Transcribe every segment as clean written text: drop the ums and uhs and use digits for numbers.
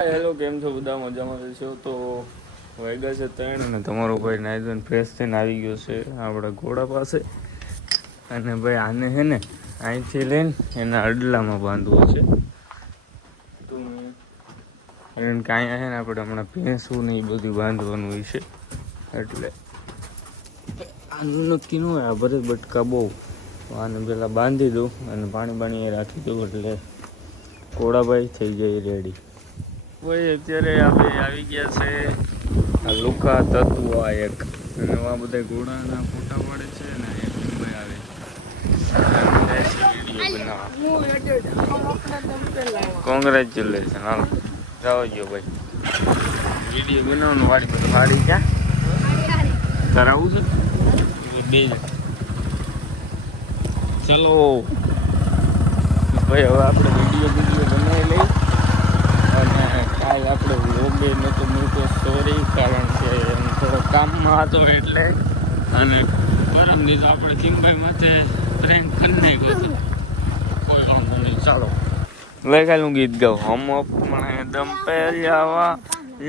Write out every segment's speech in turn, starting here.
Hello, કેમ છો? બધા મજામાં છો? તો વાગ્યા છે 3 અને તમારો ભાઈ નાઈ ધોઈને ફ્રેશ થઈને આવી ગયો છે આપણા ઘોડા પાસે. અને ભાઈ આને હે ને અહીંથી લઈને એના અડલામાં બાંધવો છે. તો કારણ કે અહીંયા છે ને આપણે હમણાં ભેંસું ને એ બધું બાંધવાનું હોય છે, એટલે આનું નક્કી ન હોય. આ ભરે બટકા બહુ, આને પેલા બાંધી દઉં અને પાણી રાખી દઉં એટલે ઘોડાભાઈ થઈ જાય રેડી. ભાઈ અત્યારે આપણે આવી ગયા છે આ લુકા તત્વ એક, અને આ બધા ઘોડાના ફોટા પડે છે ને એક ભાઈ આવે કોંગ્રેચ્યુલેશન. હાલો જાઓ જો ભાઈ વિડીયો બનાવવાનું. વાડી બધું વાડી ક્યાં કરાવું છે બે. ચલો ભાઈ હવે આપણે વિડીયો બનાવી લઈ. અને કાલ આપણે વ્લોગે નહોતો મૂકો, સોરી, કારણ કે એમ થોડો કામમાં હતો એટલે. અને પરમ દિવસ આપણે ચિંબાઈ માથે પ્રેન્ક કરી નાખ્યો હતો. કોઈ વાંધો નહીં, ચાલો લગાડું ગીત ગાઉં. હમ અપને દમ પે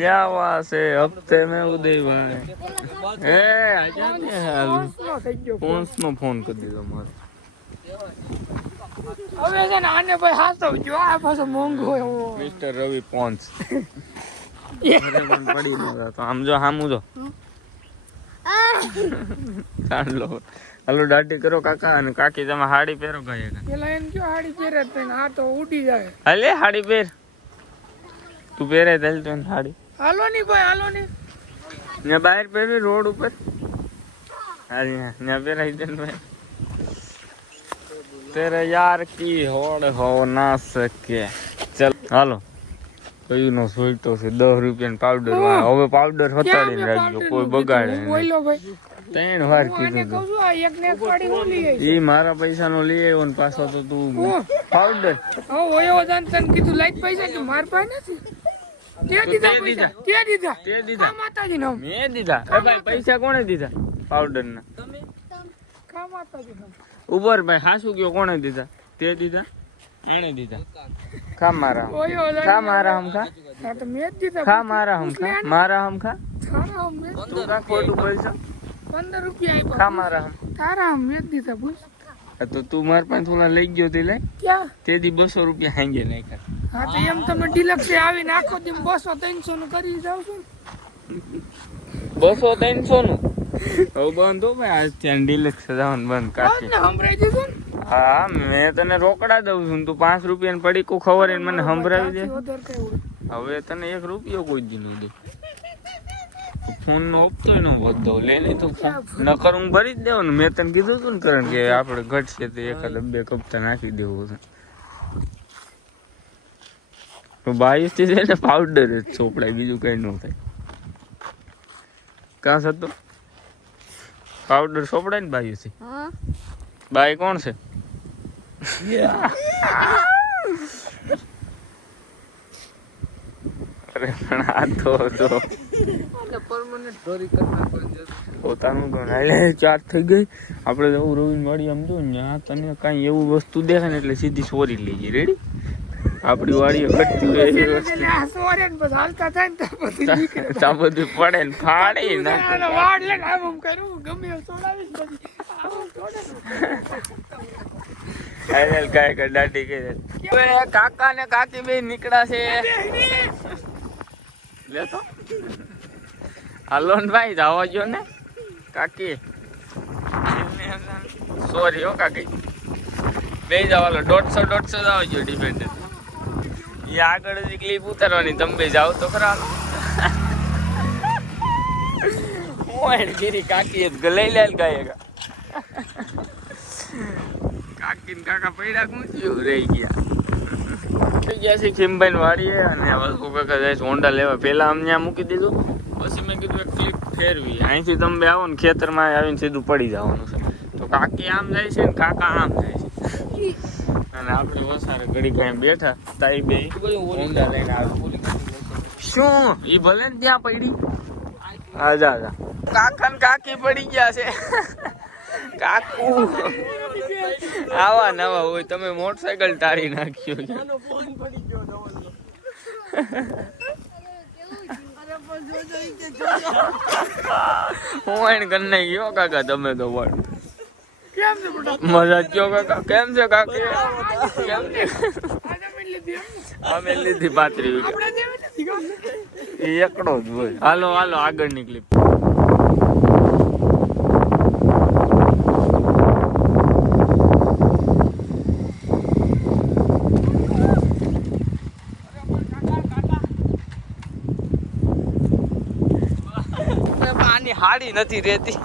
યાવા છે હપ્તે મેં ઉદયભાઈ. હે પોન્સનો ફોન કરી દીધો મારે. હવે છે ને આને ભાઈ હાથવજો, આ પાછો મોંઘો હોય મિસ્ટર રવિ પોન્સ પણ પડી ન તો આમ જો હામું જો ચાલો હાલો દાટી કરો કાકા. અને કાકી તમે હાડી પહેરો કઈ પેલા એમ કયો હાડી પહેરે તો આ તો ઉડી જાય. હાલે હાડી પહેર, તું પહેરે દે તો હાડી. હાલો ની ભાઈ, હાલો ની ને બહાર પહેરવી રોડ ઉપર. હા ત્યાં પહેરાઈ દે ભાઈ. तेरे यार की होड़ हो ना सके. चल हालो કયું નો સોઈટો છે 10 રૂપિયા પાવડર. હવે પાવડર હટાડીને રાખજો, કોઈ બગાડે નહીં. બોલો ભાઈ 3 વાર કીધું તું. એક ને પાડી ઓલી ઈ મારા પૈસા નો લઈ આવ્યો ને પાછો તો તું પાવડર. ઓ ઓયો જાન તન કીધું લાઈટ પૈસા તું માર પાસે નથી. તે દીધા માતાજી નો મેં દીધા. એ ભાઈ પૈસા કોણે દીધા પાવડર ના? તમે કા માતાજી નો ઉબર ભાઈ હાસુ કયો કોણે દીધા? તે દીધા, આણે દીધા. ખા મારા ખા મારા હમ ખા. હા તો મેં દીધા. ખા મારા હમ ખા, મારા હમ ખા. તારા હમ મેં તું કા ખોટું બોલছো? 15 રૂપિયા આપ્યા. ખા મારા હમ. તારા હમ મેં દીધા બોલ. તો તું માર પાસે થોડા લઈ ગયો તે લે. ક્યાં? તે દી 200 રૂપિયા હાંગે નાખ્યા. હા તો એમ તમે ડિલક્સ આવીને આખો દી 200-300 નું કરી જાવ છો. 200-300 નું હવે બંધ હો ભાઈ. આજ ત્યાં ડિલક્સ જવાનું બંધ કાઢી. સંભળાઈ દીધું. હા મેં તને રોકડા દઉં છું, તું 5 રૂપિયા પડી કો ખબર મને સંભળાવી દે. હવે તને 1 રૂપિયો કોઈ દી નહીં દે. ફોન નો હપ્તો નો વધો લે નહીં તો નકર હું ભરી જ દેવું ને. મેં તને કીધું હતું ને કારણ કે આપણે ઘટશે તો 1-2 કપતા નાખી દેવું છે. તો 22 થી છે ને પાવડર જ ચોપડાય, બીજું કઈ ન થાય. કાં થતો પાવડર ચોપડાય ને 22 થી. બાઈ કોણ છે? અરે પણ આ તો પોતાનું તો ચાર્જ થઈ ગઈ. આપણે એવું રોવિન વાળી આમ જો ને તને કઈ એવું વસ્તુ દેખાય ને એટલે સીધી સોરી લઈ જઈએ. રેડી? આપડી વાડીઓ ઘટતી હોય એવી વસ્તુ બધું પડે ને ફાડી દાટી કાકા ને કાકી બે નીકળ્યા છે. લેતો હાલો ને ભાઈ જવા જો ને કાકી. સોરી હો કાકી, બે જવાલો 150 જવા જો ડિપેન્ડ. એ આગળ જ ક્લિપ ઉતારવાની, તમે બે જાઓ તો ખરા. ગીરી કાકી લઈ લે ગાય. કાકી ને કાકા પૈડા મૂક્યું રહી ગયા છે ખીમભાઈ વાડીએ. અને વસ્તુ કાકા જાય હોન્ડા લેવા. પેલા અમને ત્યાં મૂકી દીધું, પછી મેં કીધું એક ક્લિપ ફેરવી. અહીંથી તમે બે આવો ને ખેતરમાં આવીને સીધું પડી જવાનું છે. તો કાકી આમ જાય છે ને કાકા આમ જાય છે. અને આપણે વસારે ઘડી કાંઈ બેઠા તાઈ બે હોન્ડા લઈને આવે. શું ઈ ભલે ને ત્યાં પડી? હા જા કાકા ને કાકી પડી ગયા છે. કાકુ આવા નવા હોય, તમે મોટરસાયકલ તારી નાખ્યો છે. હું એને કરી નાખ્યો કાકા તમે તો પણ કેમ છે બેટા મજા કયો કાકા કેમ છે કાકી કેમ છે અમે લીધી 35 વીઘા એ એકડો જ હોય હાલો હાલો આગળની ક્લિપ આની હાડી નથી રહેતી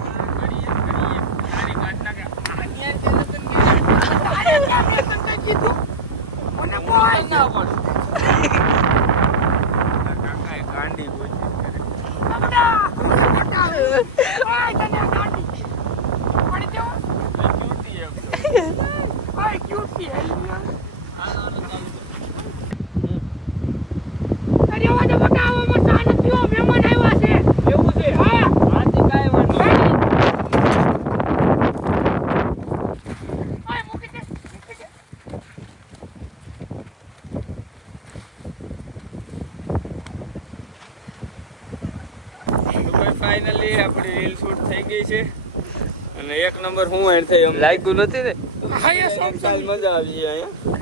ફાઇનલી આપણી રીલ શૂટ થઈ ગઈ છે અને એક નંબર હું એડ થઈ એમ લાગ્યું નથી ને સાલ મજા આવી અહીંયા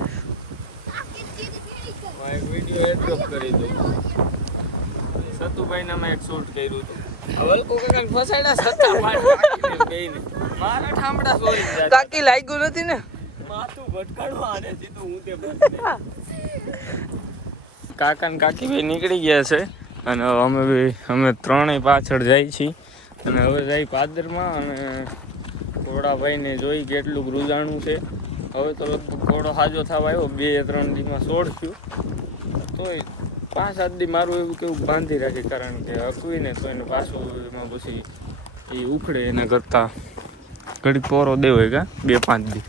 એક વિડીયો એડ્રોપ કરી દઉં સતુભાઈ ના મેં એક શૂટ કર્યું હતું વલકો કાકા ફસાડ્યા સત્તા બેને મારા ઠામડા સોરી કાકી લાગ્યું નથી ને માથું ભટકાડવા આને સીધું હું તે કાકા ને કાકી ભાઈ નીકળી ગયા છે અને અમે ત્રણેય પાછળ જાય છીએ અને હવે જાય પાદરમાં અને ઘોડાભાઈને જોઈ કેટલું રૂજાણું છે હવે તો લગભગ ઘોડો સાજો થવા આવ્યો 2-3 દીમાં છોડશું તોય 5-7 દી મારું એવું કેવું બાંધી રાખે કારણ કે હકવીને તો એને પાછું એમાં પછી એ ઉખડે એના કરતાં ઘડીક પોરો દેવો કા 2-5 દી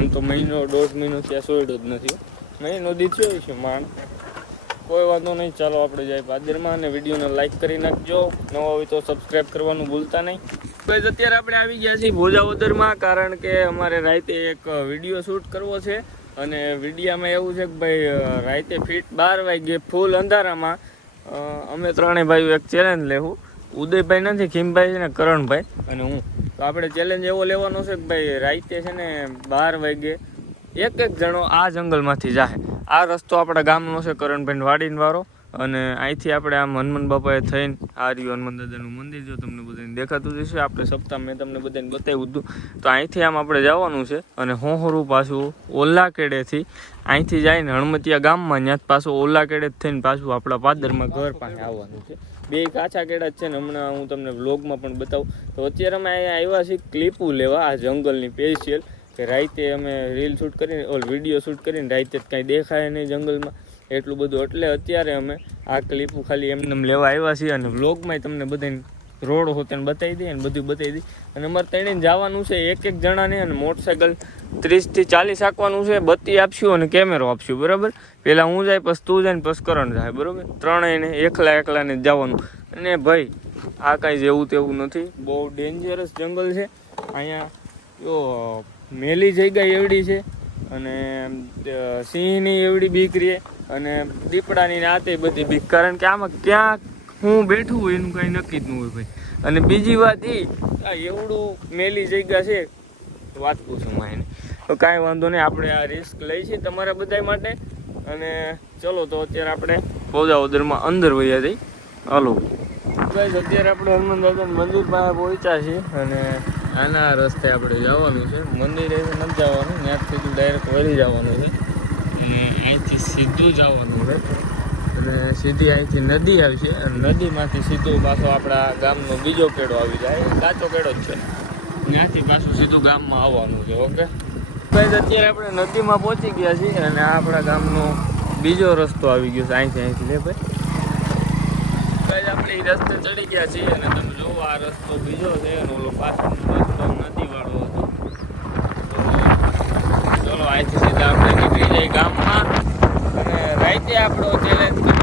એમ તો મહિનો 1.5 મહિનો ત્યાં સોયડો જ નથી મહિનો દી થયો છે માંડ કોઈ વાંધો નહીં ચાલો આપણે જાય પાદરમાં અને વિડીયોને લાઈક કરી નાખજો નવા હોય તો સબસ્ક્રાઈબ કરવાનું ભૂલતા નહીં ગાઈઝ અત્યારે આપણે આવી ગયા છીએ ભોજાવદરમાં કારણ કે અમારે રાતે એક વિડીયો શૂટ કરવો છે અને વિડીયામાં એવું છે કે ભાઈ રાતે ફીટ 12 વાગે ફૂલ અંધારામાં અમે ત્રણેય ભાઈઓ એક ચેલેન્જ લેવું ઉદયભાઈ નથી ખીમભાઈ છે ને કરણભાઈ અને હું તો આપણે ચેલેન્જ એવો લેવાનો છે કે ભાઈ રાતે છે ને 12 વાગે એક જણો આ જંગલમાંથી જાય આ રસ્તો આપણા ગામનો છે કરણભાઈ વાડીન વાળો અને અહીંથી આપણે આમ હનુમાન બાપાએ થઈને આ રહ્યું હનુમાન દાદાનું મંદિર જો તમને બધાને દેખાતું જશે આપણે સપ્તાહ મેં તમને બધાને બતાવ્યું હતું તો અહીંથી આમ આપણે જવાનું છે અને હોહરું પાછું ઓલાકેડેથી અહીંથી જઈને હણમતિયા ગામમાં ત્યાં પાછું ઓલાકેડે થઈને પાછું આપણા પાદરમાં ઘર પાસે આવવાનું છે બે કાચા કેડા જ છે ને હમણાં હું તમને વ્લોગમાં પણ બતાવું તો અત્યારે અમે અહીંયા આવ્યા છીએ ક્લિપો લેવા આ જંગલની સ્પેશિયલ કે રાતે અમે રીલ શૂટ કરીને વિડીયો શૂટ કરીને રાતે કાંઈ દેખાય નહીં જંગલમાં એટલું બધું એટલે અત્યારે અમે આ ક્લિપો ખાલી એમને લેવા આવ્યા છીએ અને વ્લોગમાં તમને બધાને રોડ હોતે બતાવી દઈએ અને બધું બતાવી દઈએ અને અમારે તેણીને જવાનું છે એક જણાને અને મોટરસાઇકલ 30 થી 40 હાંકવાનું છે બત્તી આપશું અને કેમેરો આપશું બરાબર પહેલાં હું જાય પછી તું જાય ને પછી કરણ જાય બરાબર ત્રણેયને એકલાને જ જવાનું અને ભાઈ આ કાંઈ જેવું તેવું નથી બહુ ડેન્જરસ જંગલ છે અહીંયા જો મેલી જગ્યા એવડી છે અને સિંહની એવડી બીક રહે અને દીપડાની નાતે બધી બીક કારણ કે આમાં ક્યાં હું બેઠું હોય એનું કાંઈ નક્કી જ ન હોય ભાઈ અને બીજી વાત એ આ એવડું મેલી જગ્યા છે વાત પૂછું એને તો કાંઈ વાંધો નહીં આપણે આ રિસ્ક લઈ છીએ તમારા બધા માટે અને ચલો તો અત્યારે આપણે ભોજાવદરમાં અંદર વયા જઈ હાલો ગાઈસ અત્યારે આપણે હનુમાન દાદાના મંદિર પાસે પહોંચ્યા છીએ અને આના રસ્તે આપણે જવાનું છે મંદિરે નથી જવાનું ત્યાંથી સીધું ડાયરેક્ટ વળી જવાનું છે અને અહીંથી સીધું જવાનું છે અને સીધી અહીંથી નદી આવશે અને નદીમાંથી સીધું પાછો આપણા ગામનો બીજો કેડો આવી જાય કાચો કેડો જ છે ત્યાંથી પાછું સીધું ગામમાં આવવાનું છે ઓકે ભાઈ અત્યારે આપણે નદીમાં પહોંચી ગયા છીએ અને આ આપણા ગામનો બીજો રસ્તો આવી ગયો છે અહીંથી લે ભાઈ આપણે એ રસ્તે ચડી ગયા છીએ અને તમે જોવો આ રસ્તો બીજો છે અને ઓલો પાછળનો રસ્તો નદીવાળો હતો તો ચલો અહીંથી સીધા આપણે નીકળી જઈએ ગામમાં અને રાતે આપણો ચેલેન્જ